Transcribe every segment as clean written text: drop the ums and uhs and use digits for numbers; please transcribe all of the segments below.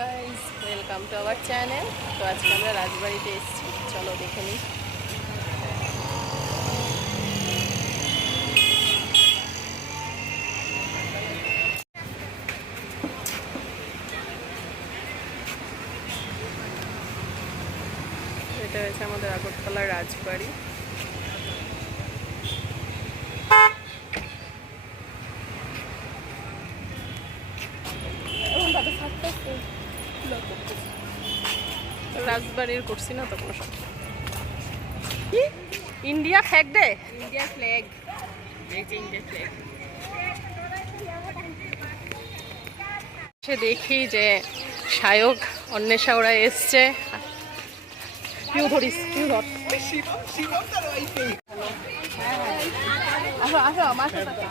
Guys, welcome to our channel. তো আজকে আমরা রাজবাড়িতে এসেছি, চলো দেখে নিই। এটা হচ্ছে আমাদের আগরতলার রাজবাড়ি। রাজবাড়ির করছি না তো কোনো সময়। India flag day, India flag, সে দেখি যে শায়ক অন্বেষা ওরা এসছে। কেউ ধরিস, কেউ ধর। আসো আসো আমার সাথে।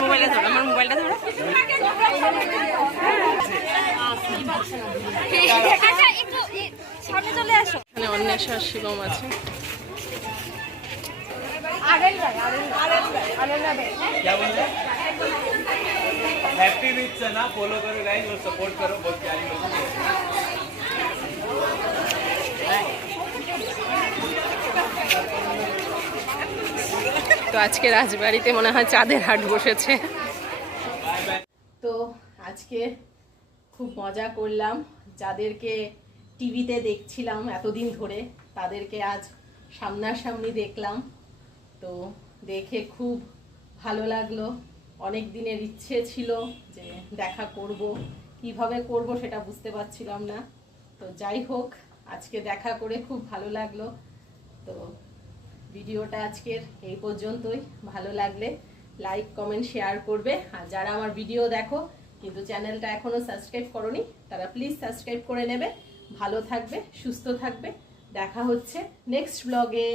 মোবাইলটা ধরো, আমার মোবাইলটা ধরো। সামনে চলে আসো। এখানে অন্বেষা শিবম আছে। हैप्पी विथ सना फॉलो करो गाइस और सपोर्ट करो, बहुत प्यारी लोग हैं। তো আজকে রাজবাড়িতে মনে হয় চাঁদের হাট বসেছে। তো আজকে খুব মজা করলাম, যাদেরকে টিভিতে দেখছিলাম এতদিন ধরে তাদেরকে আজ সামনাসামনি দেখলাম। তো দেখে খুব ভালো লাগলো। অনেক দিনের ইচ্ছে ছিল যে দেখা করব, কিভাবে করব সেটা বুঝতে পারছিলাম না। তো যাই হোক, আজকে দেখা করে খুব ভালো লাগলো। তো ভিডিওটা আজকের এই পর্যন্তই। ভালো লাগলে লাইক কমেন্ট শেয়ার করবে। আর যারা আমার ভিডিও দেখো কিন্তু চ্যানেলটা এখনো সাবস্ক্রাইব করোনি, তারা প্লিজ সাবস্ক্রাইব করে নেবে। ভালো থাকবে, সুস্থ থাকবে। দেখা হচ্ছে নেক্সট ব্লগে।